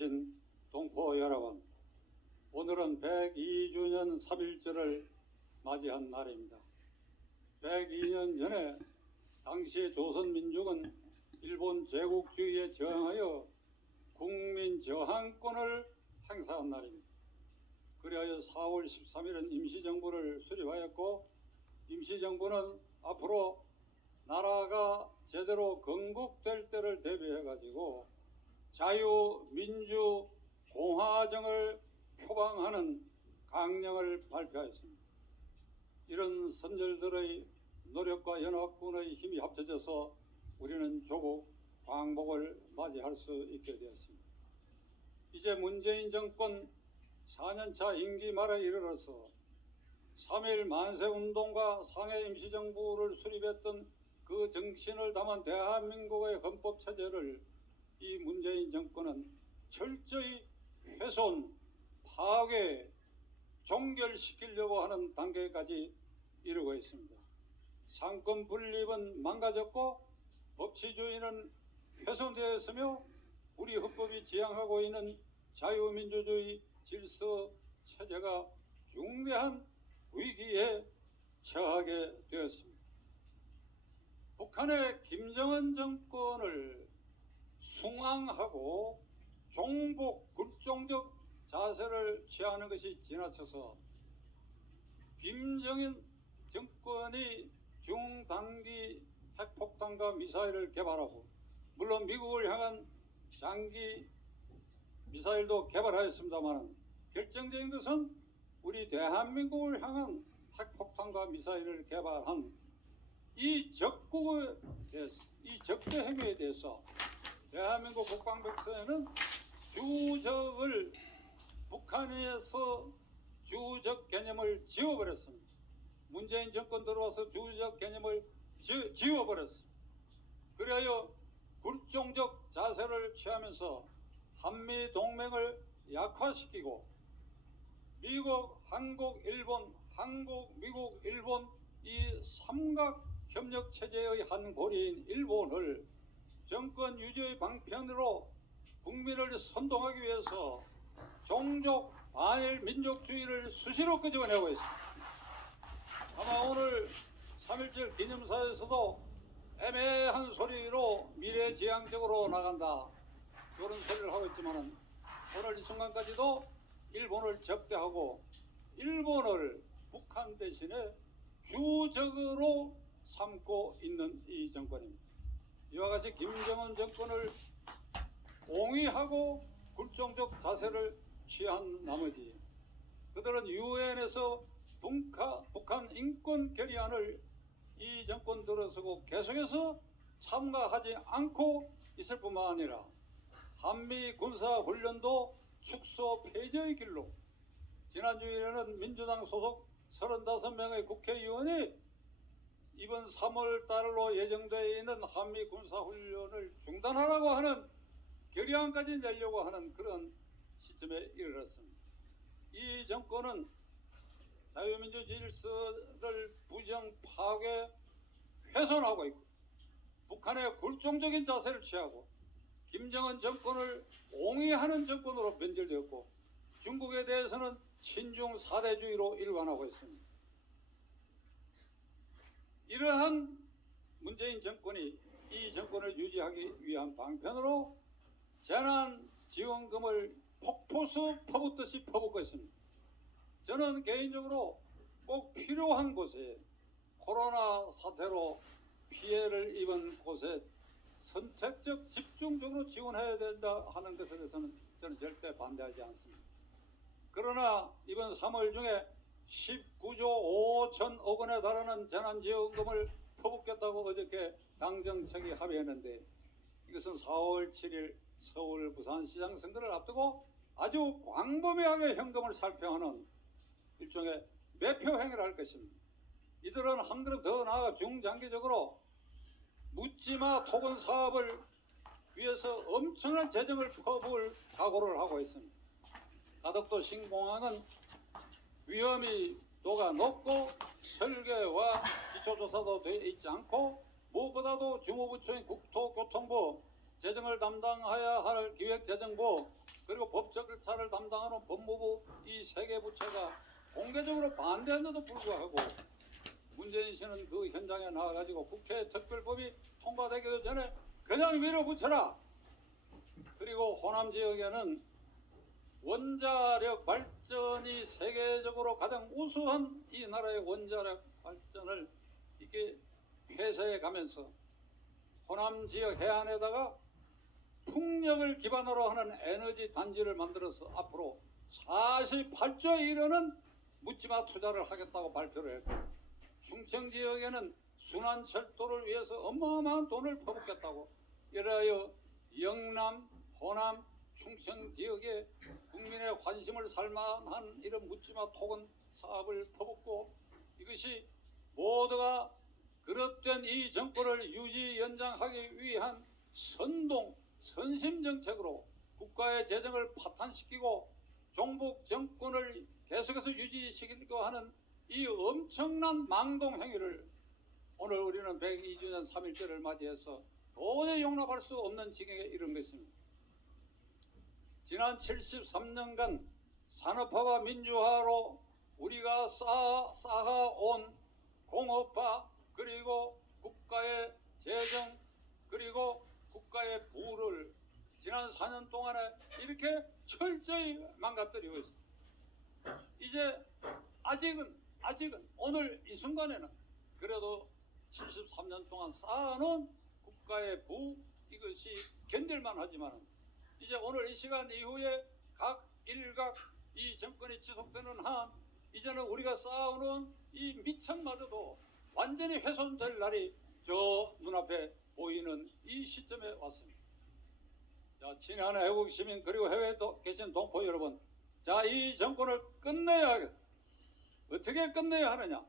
계신 동포 여러분, 오늘은 102주년 3.1절을 맞이한 날입니다. 102년 전에 당시의 조선민족은 일본 제국주의에 저항하여 국민 저항권을 행사한 날입니다. 그리하여 4월 13일은 임시정부를 수립하였고, 임시정부는 앞으로 나라가 제대로 건국될 때를 대비해가지고 자유민주공화정을 표방하는 강령을 발표하였습니다. 이런 선열들의 노력과 연합군의 힘이 합쳐져서 우리는 조국 광복을 맞이할 수 있게 되었습니다. 이제 문재인 정권 4년차 임기 말에 이르러서 3.1 만세운동과 상해 임시정부를 수립했던 그 정신을 담은 대한민국의 헌법체제를 이 문재인 정권은 철저히 훼손, 파괴, 종결시키려고 하는 단계까지 이르고 있습니다. 상권 분립은 망가졌고 법치주의는 훼손되었으며 우리 헌법이 지향하고 있는 자유민주주의 질서 체제가 중대한 위기에 처하게 되었습니다. 북한의 김정은 정권을 숭앙하고 종북 굴종적 자세를 취하는 것이 지나쳐서 김정은 정권이 중단기 핵폭탄과 미사일을 개발하고, 물론 미국을 향한 장기 미사일도 개발하였습니다만 결정적인 것은 우리 대한민국을 향한 핵폭탄과 미사일을 개발한 이 적국에 대해서, 이 적대 행위에 대해서 대한민국 국방백서에는 주적을, 북한에서 주적 개념을 지워버렸습니다. 문재인 정권 들어와서 주적 개념을 지워버렸습니다. 그리하여 굴종적 자세를 취하면서 한미 동맹을 약화시키고 미국, 한국, 일본, 한국, 미국, 일본 이 삼각 협력 체제의 한 고리인 일본을 정권 유지의 방편으로 국민을 선동하기 위해서 종족 반일 민족주의를 수시로 끄집어내고 있습니다. 아마 오늘 3.1절 기념사에서도 애매한 소리로 미래지향적으로 나간다, 그런 소리를 하고 있지만 오늘 이 순간까지도 일본을 적대하고 일본을 북한 대신에 주적으로 삼고 있는 이 정권입니다. 이와 같이 김정은 정권을 옹위하고 굴종적 자세를 취한 나머지 그들은 유엔에서 북한 인권 결의안을 이 정권 들어서고 계속해서 참가하지 않고 있을 뿐만 아니라 한미 군사훈련도 축소 폐지의 길로, 지난주에는 민주당 소속 35명의 국회의원이 이번 3월 달로 예정되어 있는 한미 군사훈련을 중단하라고 하는 결의안까지 내려고 하는 그런 시점에 이르렀습니다. 이 정권은 자유민주 질서를 부정, 파괴, 훼손하고 있고 북한의 굴종적인 자세를 취하고 김정은 정권을 옹위하는 정권으로 변질되었고 중국에 대해서는 친중 사대주의로 일관하고 있습니다. 이러한 문재인 정권이 이 정권을 유지하기 위한 방편으로 재난지원금을 폭포수 퍼붓듯이 퍼붓고 있습니다. 저는 개인적으로 꼭 필요한 곳에, 코로나 사태로 피해를 입은 곳에 선택적 집중적으로 지원해야 된다 하는 것에 대해서는 저는 절대 반대하지 않습니다. 그러나 이번 3월 중에 19조 5천억 원에 달하는 재난지원금을 퍼붓겠다고 어저께 당정청이 합의했는데, 이것은 4월 7일 서울 부산시장 선거를 앞두고 아주 광범위하게 현금을 살펴하는 일종의 매표 행위를 할 것입니다. 이들은 한 걸음 더 나아가 중장기적으로 묻지마 토건 사업을 위해서 엄청난 재정을 퍼부을 각오를 하고 있습니다. 가덕도 신공항은 위험도가 높고 설계와 기초조사도 되어 있지 않고 무엇보다도 주무부처인 국토교통부, 재정을 담당해야 할 기획재정부, 그리고 법적 절차를 담당하는 법무부 이 세 개 부처가 공개적으로 반대했는데도 불구하고 문재인 씨는 그 현장에 나와가지고 국회 특별법이 통과되기 전에 그냥 밀어붙여라. 그리고 호남 지역에는 원자력 발전이 세계적으로 가장 우수한 이 나라의 원자력 발전을 이렇게 폐쇄해 가면서 호남 지역 해안에다가 풍력을 기반으로 하는 에너지 단지를 만들어서 앞으로 48조에 이르는 묻지마 투자를 하겠다고 발표를 했고, 충청 지역에는 순환철도를 위해서 어마어마한 돈을 퍼붓겠다고, 이래하여 영남, 호남, 충청 지역에 국민의 관심을 살만한 이런 묻지마 토건 사업을 퍼붓고, 이것이 모두가 그릇된 이 정권을 유지 연장하기 위한 선심 정책으로 국가의 재정을 파탄시키고 종북 정권을 계속해서 유지시키려고 하는 이 엄청난 망동 행위를 오늘 우리는 102주년 3.1절을 맞이해서 도저히 용납할 수 없는 지경에 이른 것입니다. 지난 73년간 산업화와 민주화로 우리가 쌓아온 공업화, 그리고 국가의 재정, 그리고 국가의 부를 지난 4년 동안에 이렇게 철저히 망가뜨리고 있습니다. 이제 아직은 오늘 이 순간에는 그래도 73년 동안 쌓아놓은 국가의 부, 이것이 견딜만 하지만 이제 오늘 이 시간 이후에 각 일각 이 정권이 지속되는 한 이제는 우리가 쌓아오는 이 밑창마저도 완전히 훼손될 날이 저 눈앞에 보이는 이 시점에 왔습니다. 자, 친한 애국 시민 그리고 해외에 계신 동포 여러분, 자, 이 정권을 끝내야 하겠다. 어떻게 끝내야 하느냐?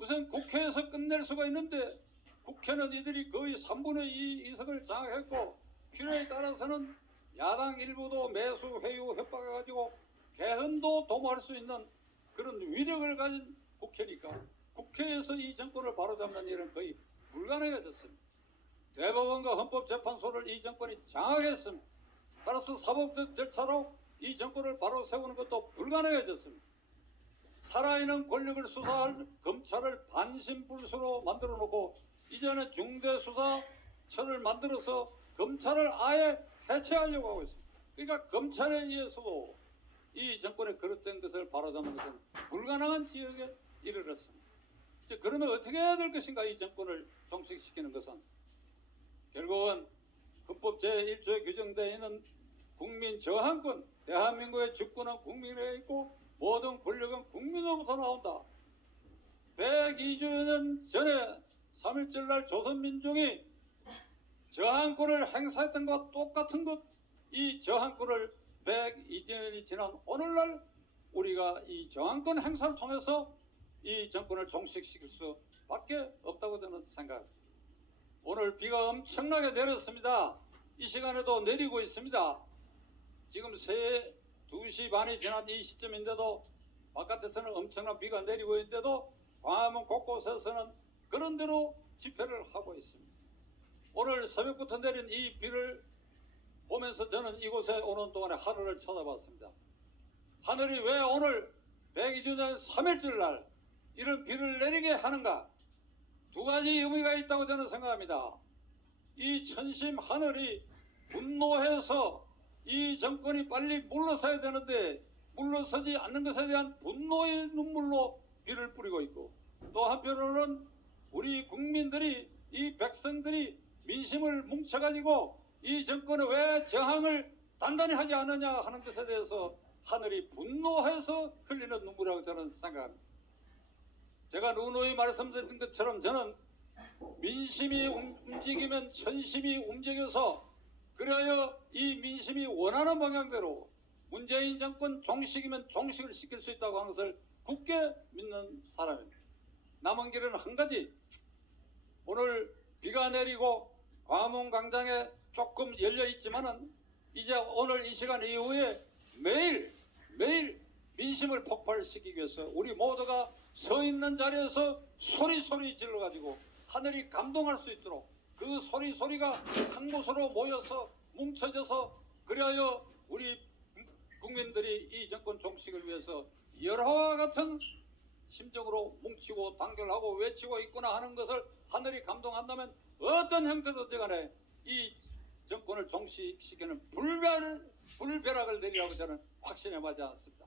우선 국회에서 끝낼 수가 있는데 국회는 이들이 거의 3분의 2 이석을 장악했고 필요에 따라서는 야당 일부도 매수 회유 협박해가지고 개헌도 도모할 수 있는 그런 위력을 가진 국회니까 국회에서 이 정권을 바로잡는 일은 거의 불가능해졌습니다. 대법원과 헌법재판소를 이 정권이 장악했습니다. 따라서 사법 절차로 이 정권을 바로 세우는 것도 불가능해졌습니다. 살아있는 권력을 수사할 검찰을 반신불수로 만들어 놓고 이제는 중대수사처를 만들어서 검찰을 아예 해체하려고 하고 있습니다. 그러니까 검찰에 의해서도 이 정권의 그릇된 것을 바로잡는 것은 불가능한 지역에 이르렀습니다. 이제 그러면 어떻게 해야 될 것인가? 이 정권을 종식시키는 것은 결국은 헌법 제1조에 규정되어 있는 국민 저항권, 대한민국의 주권은 국민에 있고 모든 권력은 국민으로부터 나온다. 102주년 전에 3.1절 날 조선민중이 저항권을 행사했던 것과 똑같은 것, 이 저항권을 102년이 지난 오늘날 우리가 이 저항권 행사를 통해서 이 정권을 종식시킬 수밖에 없다고 저는 생각합니다. 오늘 비가 엄청나게 내렸습니다. 이 시간에도 내리고 있습니다. 지금 2시 반이 지난 이 시점인데도 바깥에서는 엄청난 비가 내리고 있는데도 광화문 곳곳에서는 그런 대로 집회를 하고 있습니다. 오늘 새벽부터 내린 이 비를 보면서 저는 이곳에 오는 동안에 하늘을 쳐다봤습니다. 하늘이 왜 오늘 102주년 3.1절 날 이런 비를 내리게 하는가? 두 가지 의미가 있다고 저는 생각합니다. 이 천심 하늘이 분노해서 이 정권이 빨리 물러서야 되는데 물러서지 않는 것에 대한 분노의 눈물로 비를 뿌리고 있고, 또 한편으로는 우리 국민들이, 이 백성들이 민심을 뭉쳐가지고 이 정권에 왜 저항을 단단히 하지 않느냐 하는 것에 대해서 하늘이 분노해서 흘리는 눈물이라고 저는 생각합니다. 제가 누누이 말씀드린 것처럼 저는 민심이 움직이면 천심이 움직여서 그래야 이 민심이 원하는 방향대로 문재인 정권 종식이면 종식을 시킬 수 있다고 하는 것을 굳게 믿는 사람입니다. 남은 길은 한 가지, 오늘 비가 내리고 광화문 광장에 조금 열려 있지만은 이제 오늘 이 시간 이후에 매일 민심을 폭발시키기 위해서 우리 모두가 서 있는 자리에서 소리 질러가지고 하늘이 감동할 수 있도록 그 소리가 한 곳으로 모여서 뭉쳐져서 그리하여 우리 국민들이 이 정권 종식을 위해서 열화와 같은 심정으로 뭉치고 단결하고 외치고 있구나 하는 것을 하늘이 감동한다면 어떤 형태로든 간에 이 정권을 종식시키는 불벼락을 내리라고 저는 확신해 마지 않습니다.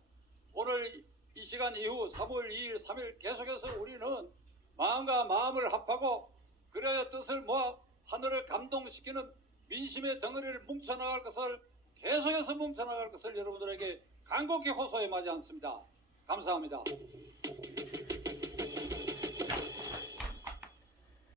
오늘 이 시간 이후 3월 2일, 3일 계속해서 우리는 마음과 마음을 합하고 그래야 뜻을 모아 하늘을 감동시키는 민심의 덩어리를 뭉쳐나갈 것을 계속해서 뭉쳐나갈 것을 여러분들에게 간곡히 호소해 마지 않습니다. 감사합니다.